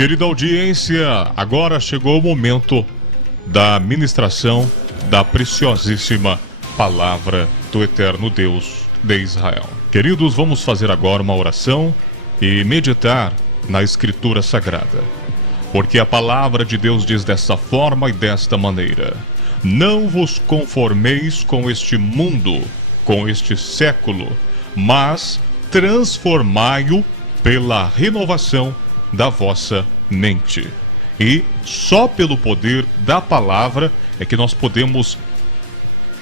Querida audiência, agora chegou o momento da ministração da preciosíssima Palavra do Eterno Deus de Israel. Queridos, vamos fazer agora uma oração e meditar na Escritura Sagrada. Porque a Palavra de Deus diz dessa forma e desta maneira: não vos conformeis com este mundo, com este século, mas transformai-o pela renovação da vossa mente. E só pelo poder da palavra é que nós podemos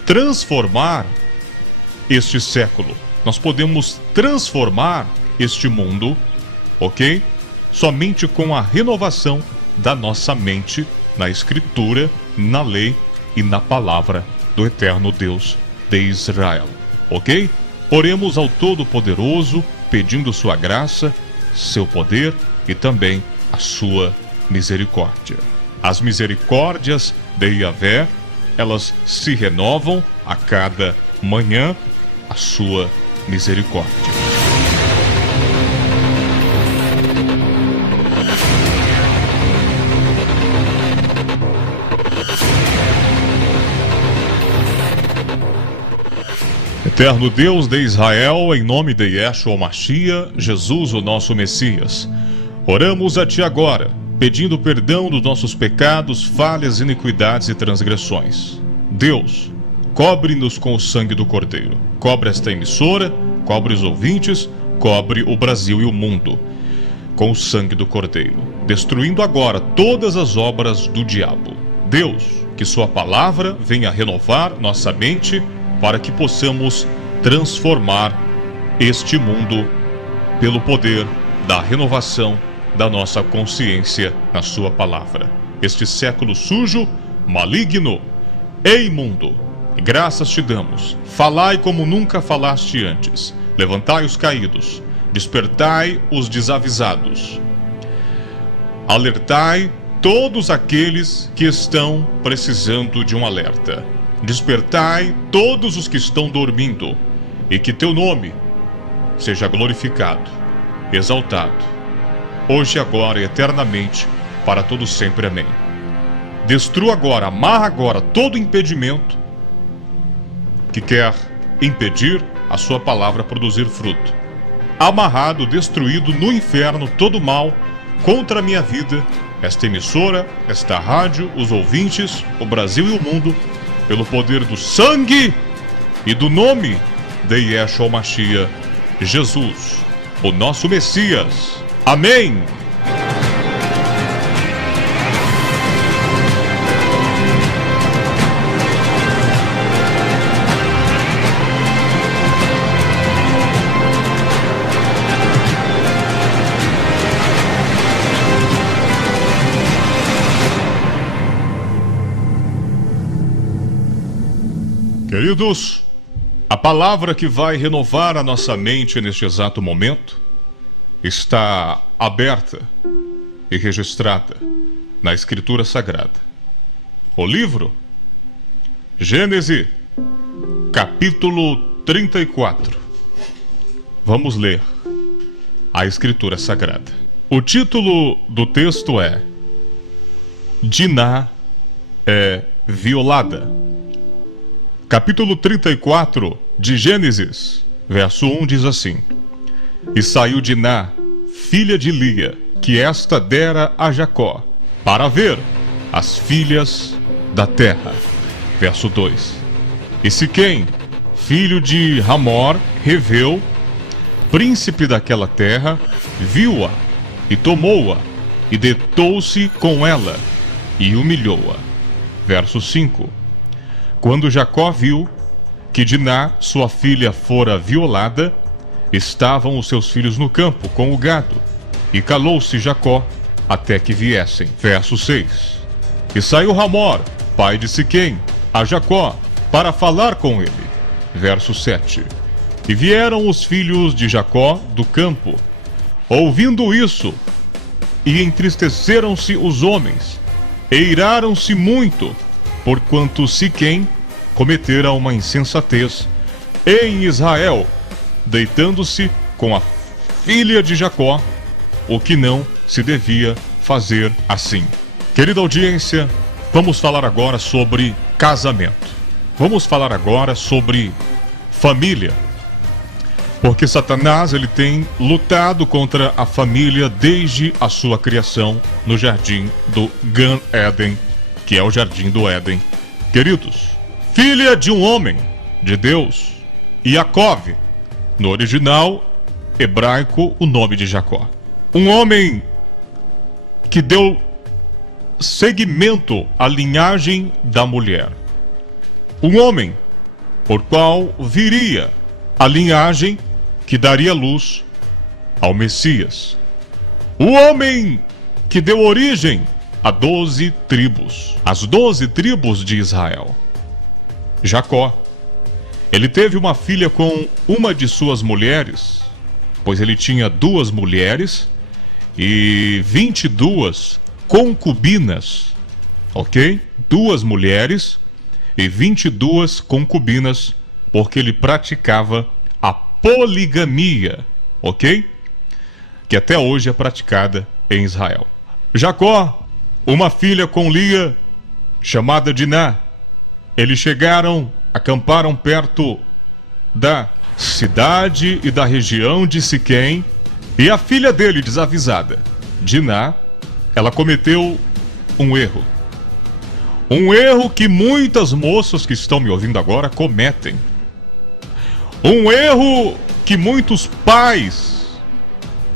transformar este século. Nós podemos transformar este mundo, ok? Somente com a renovação da nossa mente na Escritura, na lei e na palavra do Eterno Deus de Israel, ok? Oremos ao Todo-Poderoso, pedindo sua graça, seu poder e também a sua misericórdia. As misericórdias de Yahvé, elas se renovam a cada manhã, a sua misericórdia. Eterno Deus de Israel, em nome de Yeshua Mashiach, Jesus, o nosso Messias, oramos a Ti agora, pedindo perdão dos nossos pecados, falhas, iniquidades e transgressões. Deus, cobre-nos com o sangue do Cordeiro. Cobre esta emissora, cobre os ouvintes, cobre o Brasil e o mundo com o sangue do Cordeiro, destruindo agora todas as obras do diabo. Deus, que Sua palavra venha renovar nossa mente para que possamos transformar este mundo pelo poder da renovação da nossa consciência na Sua palavra. Este século sujo, maligno e imundo, graças Te damos. Falai como nunca falaste antes. Levantai os caídos, despertai os desavisados. Alertai todos aqueles que estão precisando de um alerta. Despertai todos os que estão dormindo, e que Teu nome seja glorificado, exaltado, hoje, agora e eternamente, para todo sempre. Amém. Destrua agora, amarra agora todo impedimento que quer impedir a Sua palavra produzir fruto. Amarrado, destruído no inferno todo mal contra a minha vida, esta emissora, esta rádio, os ouvintes, o Brasil e o mundo, pelo poder do sangue e do nome de Yeshua Mashiach, Jesus, o nosso Messias. Amém. Queridos, a palavra que vai renovar a nossa mente neste exato momento está aberta e registrada na Escritura Sagrada. O livro Gênesis, capítulo 34. Vamos ler a Escritura Sagrada. O título do texto é: Diná é violada. Capítulo 34 de Gênesis, verso 1 diz assim: E saiu Diná, filha de Lia, que esta dera a Jacó, para ver as filhas da terra. Verso 2: E Siquém, filho de Hamor, Heveu, príncipe daquela terra, viu-a, e tomou-a, e deitou-se com ela, e humilhou-a. Verso 5: Quando Jacó viu que Diná, sua filha, fora violada, estavam os seus filhos no campo com o gado, e calou-se Jacó até que viessem. Verso 6: E saiu Hamor, pai de Siquém, a Jacó, para falar com ele. Verso 7: E vieram os filhos de Jacó do campo, ouvindo isso, e entristeceram-se os homens, e iraram-se muito, porquanto Siquém cometera uma insensatez em Israel, deitando-se com a filha de Jacó, o que não se devia fazer assim. Querida audiência, vamos falar agora sobre casamento. Vamos falar agora sobre família. Porque Satanás, ele tem lutado contra a família desde a sua criação no jardim do Gan Eden, que é o jardim do Éden. Queridos, filha de um homem, de Deus, Iacove, no original hebraico, o nome de Jacó. Um homem que deu seguimento à linhagem da mulher. Um homem por qual viria a linhagem que daria luz ao Messias. O homem que deu origem a 12 tribos, as 12 tribos de Israel. Jacó. Ele teve uma filha com uma de suas mulheres, pois ele tinha 2 mulheres e 22 concubinas, ok? 2 mulheres e 22 concubinas, porque ele praticava a poligamia, ok? Que até hoje é praticada em Israel. Jacó, uma filha com Lia, chamada Diná. Eles chegaram, acamparam perto da cidade e da região de Siquém, e a filha dele, desavisada, Diná, ela cometeu um erro. Um erro que muitas moças que estão me ouvindo agora cometem. Um erro que muitos pais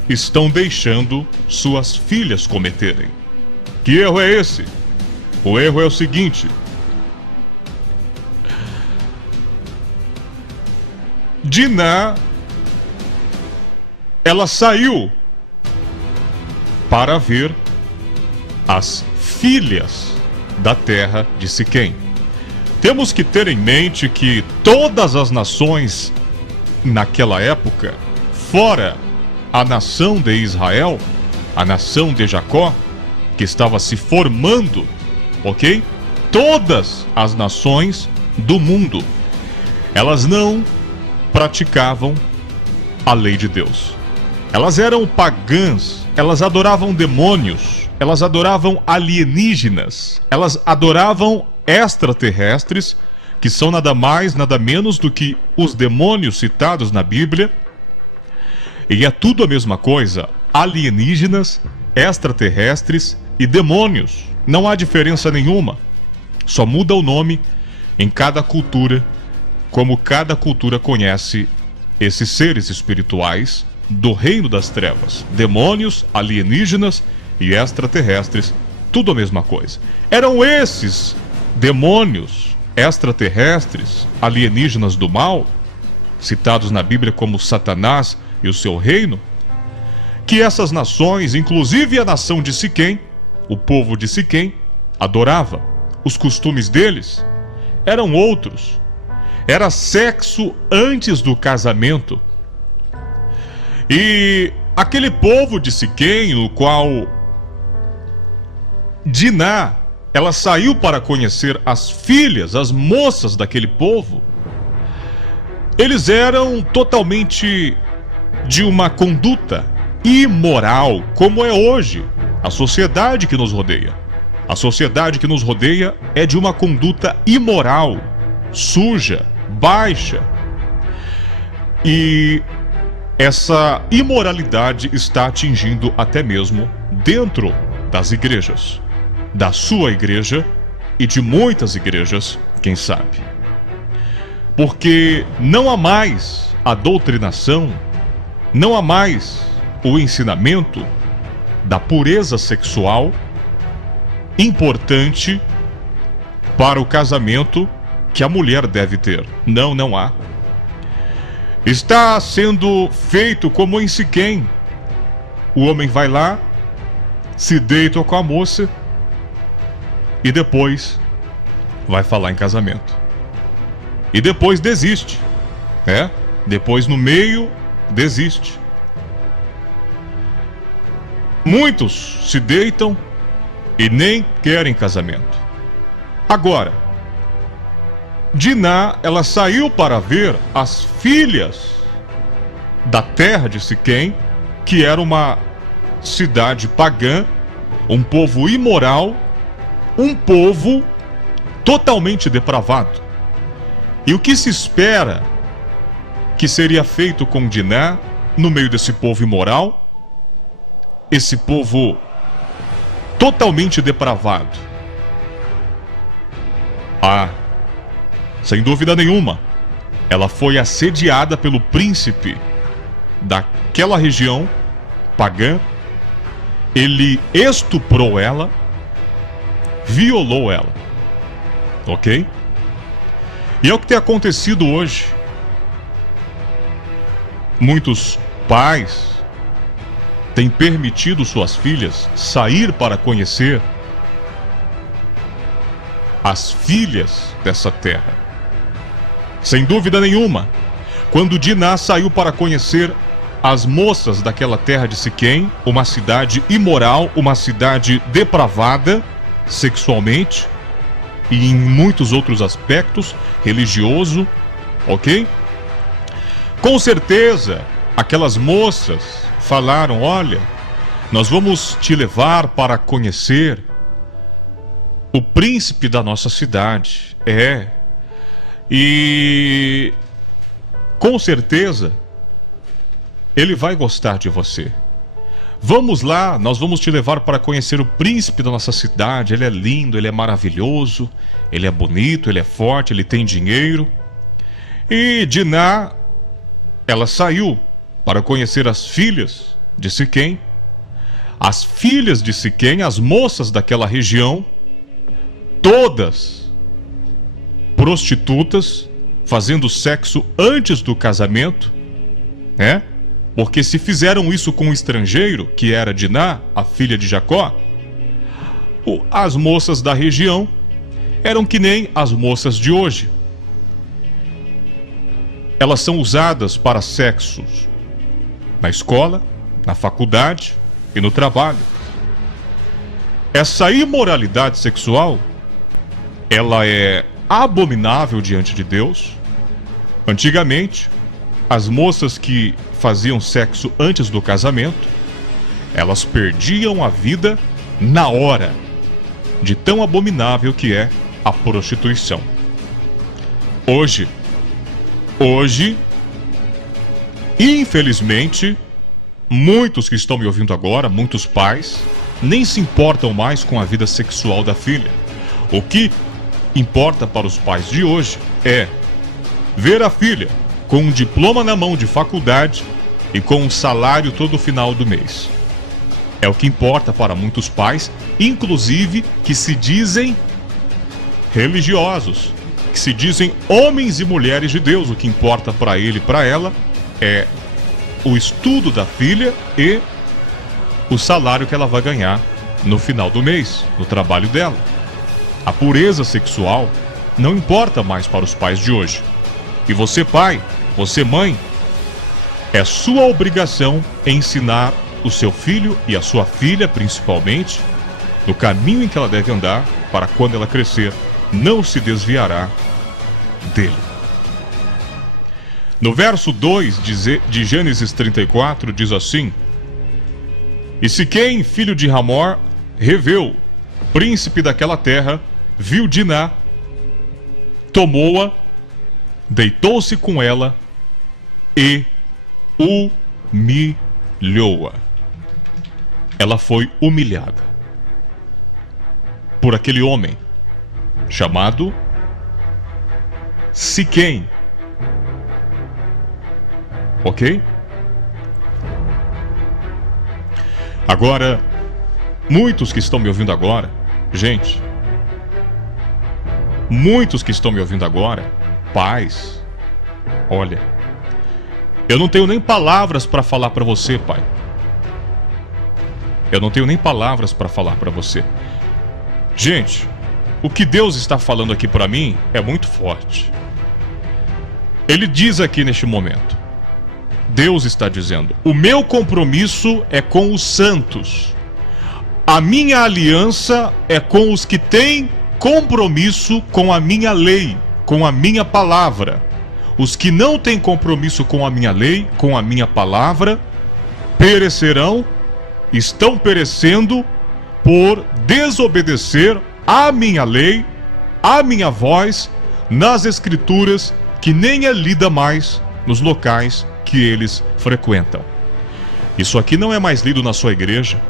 estão deixando suas filhas cometerem. Que erro é esse? O erro é o seguinte: Diná, ela saiu para ver as filhas da terra de Siquém. Temos que ter em mente que todas as nações naquela época, fora a nação de Israel, a nação de Jacó, que estava se formando, ok? Todas as nações do mundo, elas não praticavam a lei de Deus. Elas eram pagãs, elas adoravam demônios, elas adoravam alienígenas, elas adoravam extraterrestres, que são nada mais, nada menos do que os demônios citados na Bíblia. E é tudo a mesma coisa: alienígenas, extraterrestres e demônios. Não há diferença nenhuma. Só muda o nome em cada cultura, como cada cultura conhece esses seres espirituais do reino das trevas. Demônios, alienígenas e extraterrestres, tudo a mesma coisa. Eram esses demônios, extraterrestres, alienígenas do mal, citados na Bíblia como Satanás e o seu reino, que essas nações, inclusive a nação de Siquém, o povo de Siquém, adorava. Os costumes deles eram outros. Era sexo antes do casamento. E aquele povo de Siquém, no qual Diná, ela saiu para conhecer as filhas, as moças daquele povo, eles eram totalmente de uma conduta imoral, como é hoje a sociedade que nos rodeia. A sociedade que nos rodeia é de uma conduta imoral, suja, baixa. E essa imoralidade está atingindo até mesmo dentro das igrejas, da sua igreja e de muitas igrejas, quem sabe. Porque não há mais a doutrinação, não há mais o ensinamento da pureza sexual importante para o casamento que a mulher deve ter. Não, não há. Está sendo feito como em Siquém. O homem vai lá, se deita com a moça e depois vai falar em casamento. E depois desiste, né? Depois no meio desiste. Muitos se deitam e nem querem casamento. Agora, Diná, ela saiu para ver as filhas da terra de Siquém, que era uma cidade pagã, um povo imoral, um povo totalmente depravado. E o que se espera que seria feito com Diná no meio desse povo imoral? Esse povo totalmente depravado. Sem dúvida nenhuma, ela foi assediada pelo príncipe daquela região pagã. Ele estuprou ela, violou ela, ok? E é o que tem acontecido hoje. Muitos pais têm permitido suas filhas sair para conhecer as filhas dessa terra. Sem dúvida nenhuma, quando Diná saiu para conhecer as moças daquela terra de Siquém, uma cidade imoral, uma cidade depravada sexualmente e em muitos outros aspectos, religioso, ok? Com certeza, aquelas moças falaram: olha, nós vamos te levar para conhecer o príncipe da nossa cidade. E com certeza ele vai gostar de você. Vamos lá, nós vamos te levar para conhecer o príncipe da nossa cidade. Ele é lindo, ele é maravilhoso, ele é bonito, ele é forte, ele tem dinheiro. E Diná, ela saiu para conhecer as filhas de Siquém. As filhas de Siquém, as moças daquela região, todas prostitutas, fazendo sexo antes do casamento, né? Porque se fizeram isso com um estrangeiro, que era Diná, a filha de Jacó, as moças da região eram que nem as moças de hoje. Elas são usadas para sexos na escola, na faculdade e no trabalho. Essa imoralidade sexual, ela é abominável diante de Deus. Antigamente, as moças que faziam sexo antes do casamento, elas perdiam a vida na hora, de tão abominável que é a prostituição. Hoje, infelizmente, muitos que estão me ouvindo agora, muitos pais, nem se importam mais com a vida sexual da filha. O que importa para os pais de hoje é ver a filha com um diploma na mão de faculdade e com um salário todo final do mês. É o que importa para muitos pais, inclusive que se dizem religiosos, que se dizem homens e mulheres de Deus. O que importa para ele e para ela é o estudo da filha e o salário que ela vai ganhar no final do mês, no trabalho dela. A pureza sexual não importa mais para os pais de hoje. E você, pai, você, mãe, é sua obrigação ensinar o seu filho e a sua filha, principalmente, no caminho em que ela deve andar, para quando ela crescer, não se desviará dele. No verso 2 de Gênesis 34, diz assim: E Siquém, filho de Hamor, Reveu, príncipe daquela terra, viu Diná, tomou-a, deitou-se com ela e humilhou-a. Ela foi humilhada por aquele homem chamado Siquém. Ok? Agora, muitos que estão me ouvindo agora, gente, muitos que estão me ouvindo agora, pais, olha, eu não tenho nem palavras para falar para você, pai. Eu não tenho nem palavras para falar para você. Gente, o que Deus está falando aqui para mim é muito forte. Ele diz aqui neste momento, Deus está dizendo: o meu compromisso é com os santos. A minha aliança é com os que têm compromisso com a minha lei, com a minha palavra. Os que não têm compromisso com a minha lei, com a minha palavra, perecerão, estão perecendo por desobedecer à minha lei, à minha voz, nas escrituras, que nem é lida mais nos locais que eles frequentam. Isso aqui não é mais lido na sua igreja.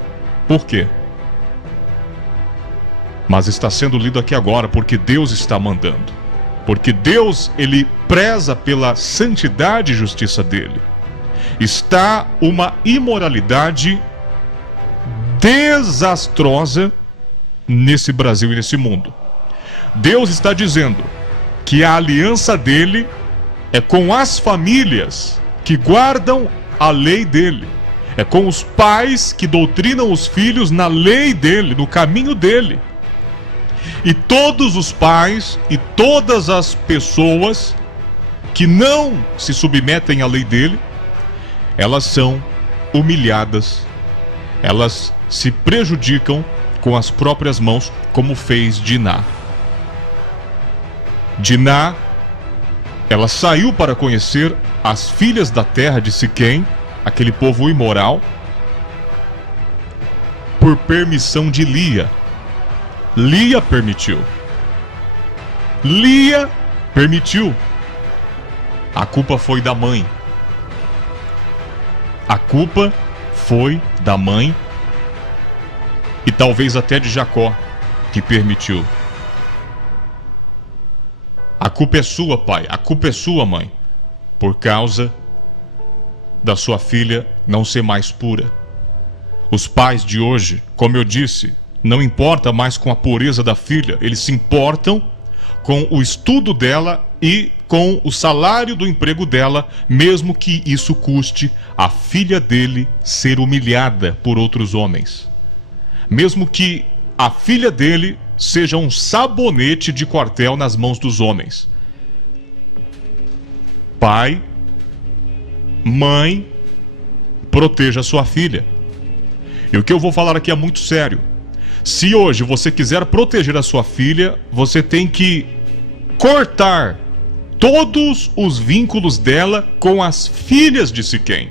Por quê? Mas está sendo lido aqui agora porque Deus está mandando. Porque Deus, Ele preza pela santidade e justiça dele. Está uma imoralidade desastrosa nesse Brasil e nesse mundo. Deus está dizendo que a aliança dele é com as famílias que guardam a lei dele. É com os pais que doutrinam os filhos na lei dele, no caminho dele. E todos os pais e todas as pessoas que não se submetem à lei dele, elas são humilhadas, elas se prejudicam com as próprias mãos, como fez Diná. Diná, ela saiu para conhecer as filhas da terra de Siquém, aquele povo imoral, por permissão de Lia. Lia permitiu. Lia permitiu. A culpa foi da mãe. A culpa foi da mãe e talvez até de Jacó, que permitiu. A culpa é sua, pai. A culpa é sua, mãe, por causa da sua filha não ser mais pura. Os pais de hoje, como eu disse, não importa mais com a pureza da filha, eles se importam com o estudo dela e com o salário do emprego dela, mesmo que isso custe a filha dele ser humilhada por outros homens. Mesmo que a filha dele seja um sabonete de quartel nas mãos dos homens. Pai, mãe, proteja sua filha. E o que eu vou falar aqui é muito sério. Se hoje você quiser proteger a sua filha, você tem que cortar todos os vínculos dela com as filhas de Siquém.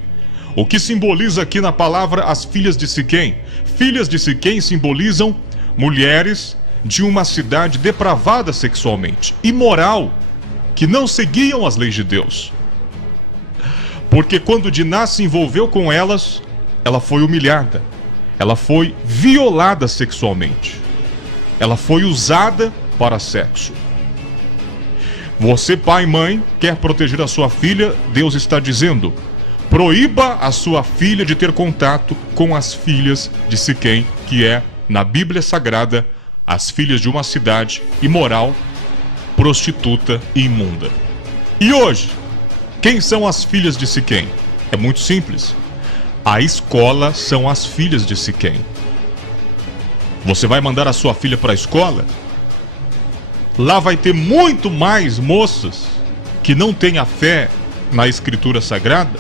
O que simboliza aqui na palavra as filhas de Siquém? Filhas de Siquém simbolizam mulheres de uma cidade depravada sexualmente, imoral, que não seguiam as leis de Deus. Porque quando Diná se envolveu com elas, ela foi humilhada. Ela foi violada sexualmente. Ela foi usada para sexo. Você, pai e mãe, quer proteger a sua filha? Deus está dizendo: proíba a sua filha de ter contato com as filhas de Siquém, que é, na Bíblia Sagrada, as filhas de uma cidade imoral, prostituta e imunda. E hoje, quem são as filhas de Siquém? É muito simples. A escola são as filhas de Siquém. Você vai mandar a sua filha para a escola? Lá vai ter muito mais moças que não têm a fé na Escritura Sagrada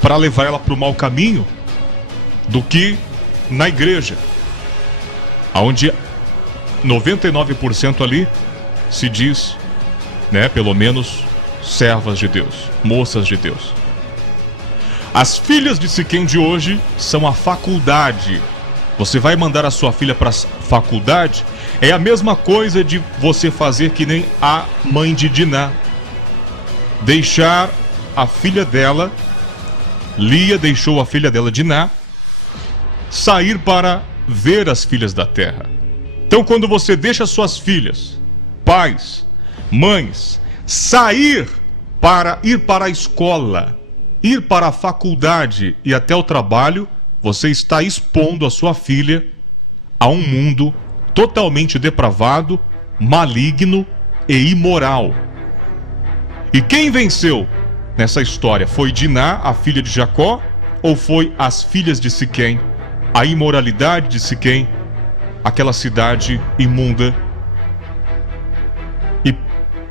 para levar ela para o mau caminho do que na igreja, onde 99% ali se diz, pelo menos servas de Deus, moças de Deus. As filhas de Siquém de hoje são a faculdade. Você vai mandar a sua filha para a faculdade? É a mesma coisa de você fazer que nem a mãe de Diná. Deixar a filha dela, Lia deixou a filha dela, Diná, sair para ver as filhas da terra. Então, quando você deixa suas filhas, pais, mães, sair para ir para a escola, ir para a faculdade e até o trabalho, você está expondo a sua filha a um mundo totalmente depravado, maligno e imoral. E quem venceu nessa história? Foi Diná, a filha de Jacó, ou foi as filhas de Siquém? A imoralidade de Siquém, aquela cidade imunda e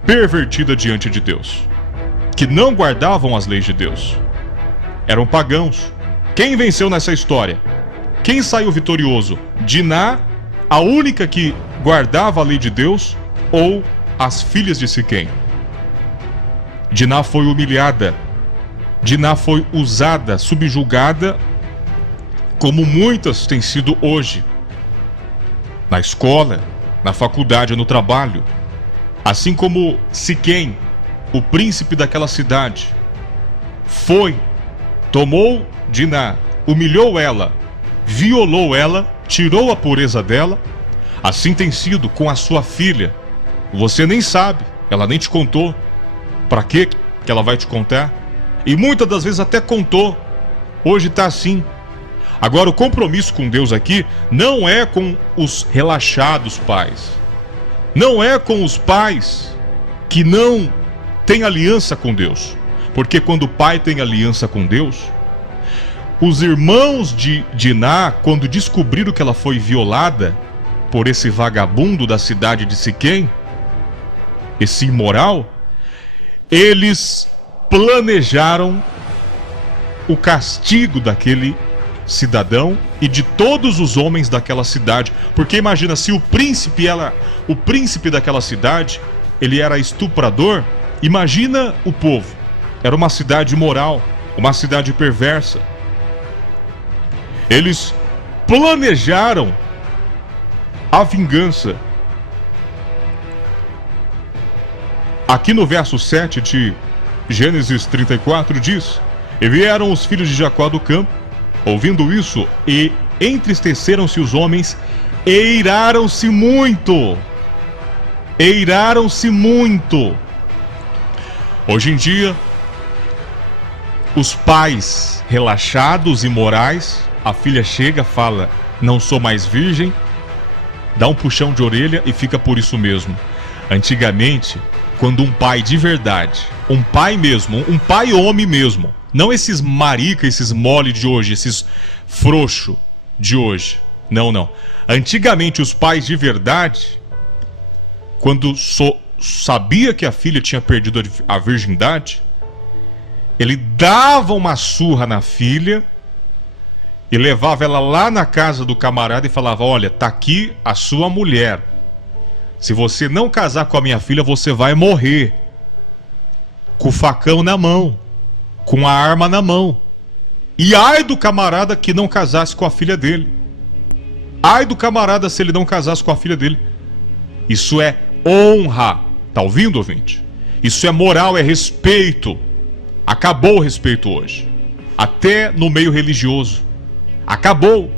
pervertida diante de Deus, que não guardavam as leis de Deus. Eram pagãos. Quem venceu nessa história? Quem saiu vitorioso? Diná, a única que guardava a lei de Deus, ou as filhas de Siquém? Diná foi humilhada. Diná foi usada, subjugada, como muitas têm sido hoje na escola, na faculdade, no trabalho. Assim como Siquém, o príncipe daquela cidade, tomou Diná, humilhou ela, violou ela, tirou a pureza dela. Assim tem sido com a sua filha. Você nem sabe, ela nem te contou. Para que ela vai te contar? E muitas das vezes até contou. Hoje está assim. Agora, o compromisso com Deus aqui não é com os relaxados pais. Não é com os pais que não têm aliança com Deus. Porque quando o pai tem aliança com Deus, os irmãos de Diná, quando descobriram que ela foi violada por esse vagabundo da cidade de Siquém, esse imoral, eles planejaram o castigo daquele cidadão e de todos os homens daquela cidade. Porque imagina, se o príncipe daquela cidade, ele era estuprador, imagina o povo. Era uma cidade imoral, uma cidade perversa. Eles planejaram a vingança. Aqui no verso 7 de Gênesis 34 diz: E vieram os filhos de Jacó do campo, ouvindo isso, e entristeceram-se os homens, e eiraram-se muito. Eiraram-se muito. Hoje em dia, os pais relaxados e morais, a filha chega, fala: não sou mais virgem, dá um puxão de orelha e fica por isso mesmo. Antigamente, quando um pai de verdade, um pai mesmo, um pai homem mesmo, não esses marica, esses mole de hoje, esses frouxo de hoje, não. Antigamente os pais de verdade, quando sabia que a filha tinha perdido a virgindade, ele dava uma surra na filha e levava ela lá na casa do camarada e falava: olha, tá aqui a sua mulher. Se você não casar com a minha filha, você vai morrer. Com o facão na mão, com a arma na mão. E ai do camarada que não casasse com a filha dele. Ai do camarada se ele não casasse com a filha dele. Isso é honra. Tá ouvindo, ouvinte? Isso é moral, é respeito. Acabou o respeito hoje. Até no meio religioso. Acabou.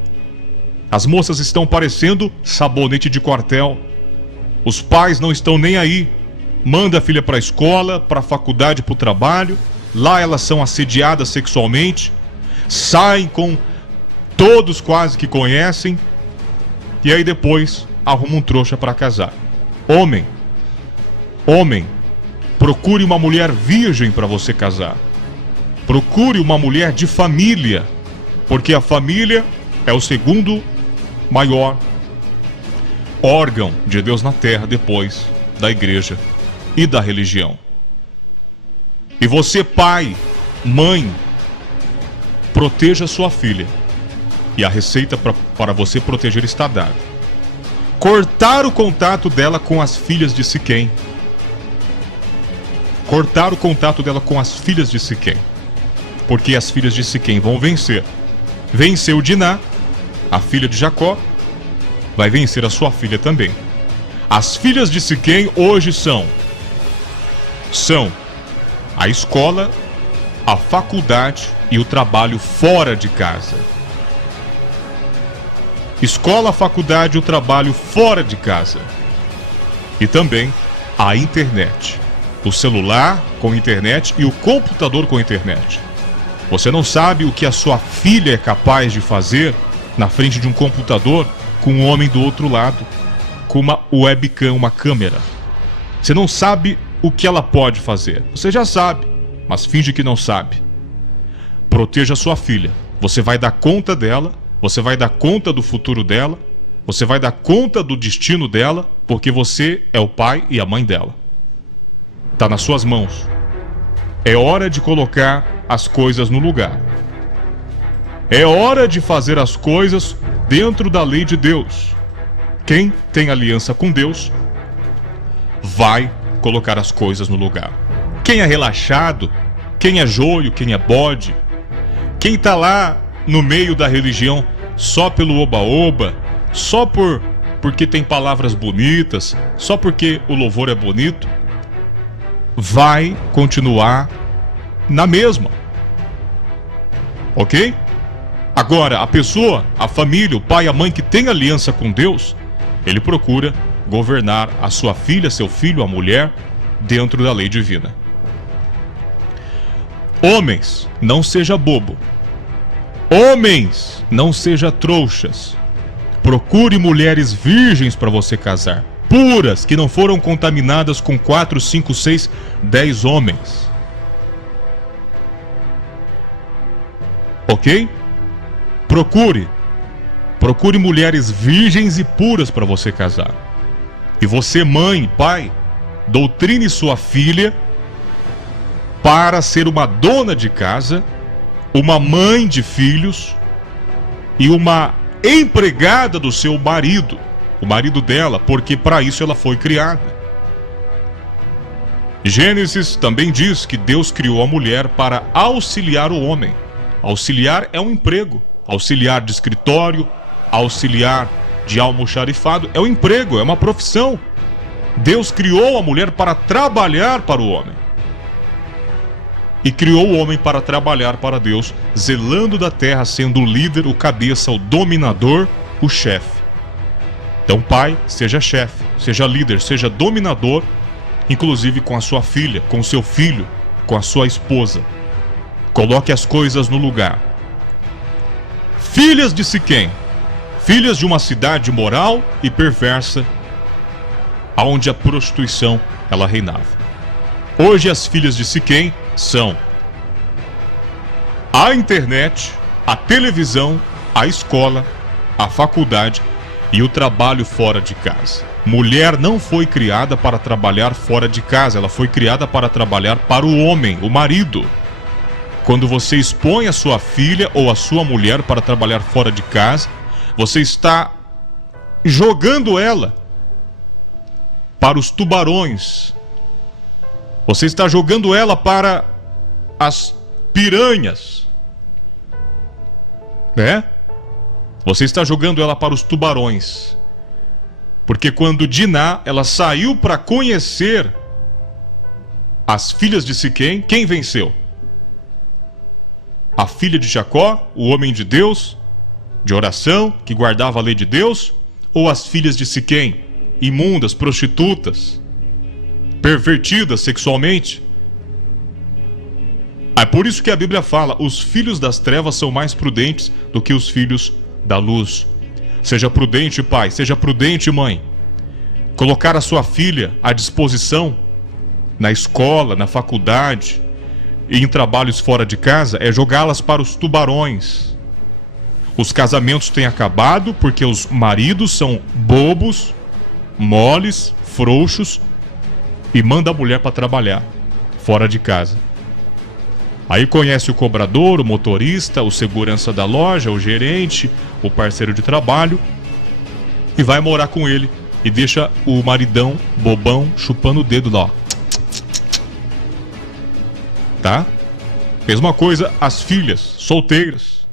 As moças estão parecendo sabonete de quartel. Os pais não estão nem aí. Manda a filha para a escola, para a faculdade, para o trabalho. Lá elas são assediadas sexualmente. Saem com todos quase que conhecem. E aí depois arruma um trouxa para casar. Homem, procure uma mulher virgem para você casar. Procure uma mulher de família. Porque a família é o segundo maior órgão de Deus na terra depois da igreja e da religião. E você, pai, mãe, proteja sua filha. E a receita para você proteger está dada. Cortar o contato dela com as filhas de Siquém. Cortar o contato dela com as filhas de Siquém. Porque as filhas de Siquém vão vencer. Venceu Diná, a filha de Jacó, vai vencer a sua filha também. As filhas de Siquém hoje são a escola, a faculdade e o trabalho fora de casa. Escola, faculdade e o trabalho fora de casa. E também a internet. O celular com internet e o computador com internet. Você não sabe o que a sua filha é capaz de fazer na frente de um computador com um homem do outro lado, com uma webcam, uma câmera. Você não sabe o que ela pode fazer. Você já sabe, mas finge que não sabe. Proteja sua filha. Você vai dar conta dela, você vai dar conta do futuro dela, você vai dar conta do destino dela, porque você é o pai e a mãe dela. Está nas suas mãos. É hora de colocar as coisas no lugar. É hora de fazer as coisas dentro da lei de Deus. Quem tem aliança com Deus vai colocar as coisas no lugar. Quem é relaxado, quem é joio, quem é bode, quem está lá no meio da religião só pelo oba-oba, só por porque tem palavras bonitas, só porque o louvor é bonito, vai continuar na mesma. Ok? Agora, a pessoa, a família, o pai, a mãe que tem aliança com Deus, ele procura governar a sua filha, seu filho, a mulher, dentro da lei divina. Homens, não seja bobo. Homens, não seja trouxas. Procure mulheres virgens para você casar, puras, que não foram contaminadas com 4, 5, 6, 10 homens. Ok? Procure mulheres virgens e puras para você casar. E você, mãe, pai, doutrine sua filha para ser uma dona de casa, uma mãe de filhos e uma empregada do seu marido, o marido dela, porque para isso ela foi criada. Gênesis também diz que Deus criou a mulher para auxiliar o homem. Auxiliar é um emprego, auxiliar de escritório, auxiliar de almoxarifado, é um emprego, é uma profissão. Deus criou a mulher para trabalhar para o homem. E criou o homem para trabalhar para Deus, zelando da terra, sendo o líder, o cabeça, o dominador, o chefe. Então, pai, seja chefe, seja líder, seja dominador, inclusive com a sua filha, com o seu filho, com a sua esposa. Coloque as coisas no lugar. Filhas de Siquém, filhas de uma cidade imoral e perversa, onde a prostituição ela reinava. Hoje as filhas de Siquém são a internet, a televisão, a escola, a faculdade e o trabalho fora de casa. Mulher não foi criada para trabalhar fora de casa, ela foi criada para trabalhar para o homem, o marido. Quando você expõe a sua filha ou a sua mulher para trabalhar fora de casa, você está jogando ela para os tubarões. Você está jogando ela para as piranhas, né? Você está jogando ela para os tubarões. Porque quando Diná, ela saiu para conhecer as filhas de Siquém, quem venceu? A filha de Jacó, o homem de Deus, de oração, que guardava a lei de Deus? Ou as filhas de Siquém, imundas, prostitutas, pervertidas sexualmente? É por isso que a Bíblia fala: os filhos das trevas são mais prudentes do que os filhos da luz. Seja prudente, pai, seja prudente, mãe. Colocar a sua filha à disposição na escola, na faculdade e em trabalhos fora de casa é jogá-las para os tubarões. Os casamentos têm acabado porque os maridos são bobos, moles, frouxos e manda a mulher para trabalhar fora de casa. Aí conhece o cobrador, o motorista, o segurança da loja, o gerente, o parceiro de trabalho e vai morar com ele e deixa o maridão bobão chupando o dedo lá, ó. Tá? Mesma coisa as filhas solteiras.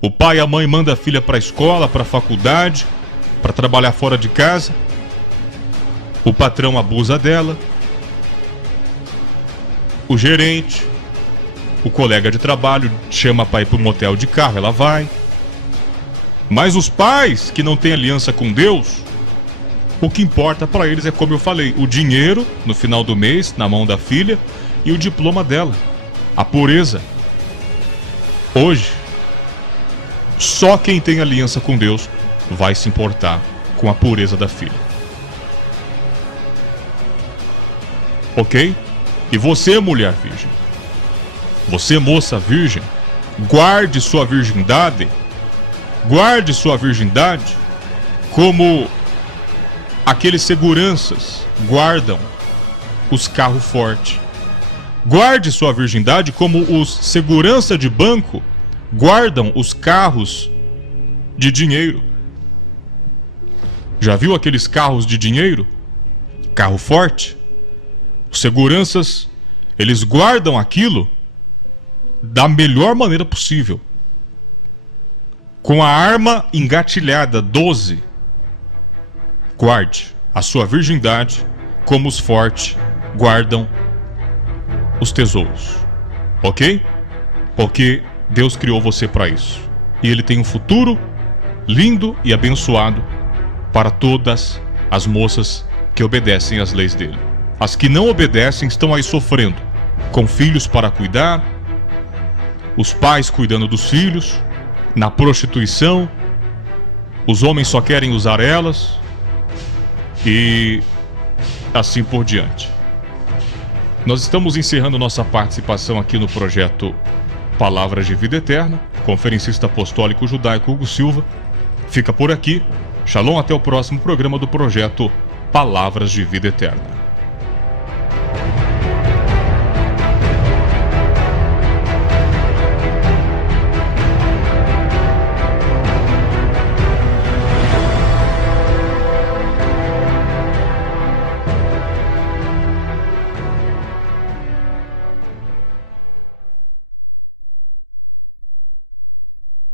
O pai e a mãe mandam a filha para a escola, para a faculdade, para trabalhar fora de casa. O patrão abusa dela. O gerente, o colega de trabalho chama para ir para um motel de carro, ela vai. Mas os pais que não têm aliança com Deus, o que importa para eles é, como eu falei, o dinheiro no final do mês na mão da filha e o diploma dela, a pureza. Hoje, só quem tem aliança com Deus vai se importar com a pureza da filha. Ok? E você, mulher virgem, você, moça virgem, guarde sua virgindade como aqueles seguranças guardam os carros fortes. Guarde sua virgindade como os segurança de banco guardam os carros de dinheiro. Já viu aqueles carros de dinheiro? Carro forte? Os seguranças, eles guardam aquilo da melhor maneira possível. Com a arma engatilhada, 12. Guarde a sua virgindade como os fortes guardam os tesouros. Ok? Porque Deus criou você para isso. E Ele tem um futuro lindo e abençoado para todas as moças que obedecem às leis dele. As que não obedecem estão aí sofrendo, com filhos para cuidar, os pais cuidando dos filhos, na prostituição, os homens só querem usar elas e assim por diante. Nós estamos encerrando nossa participação aqui no projeto Palavras de Vida Eterna. Conferencista apostólico judaico Hugo Silva fica por aqui. Shalom, até o próximo programa do projeto Palavras de Vida Eterna.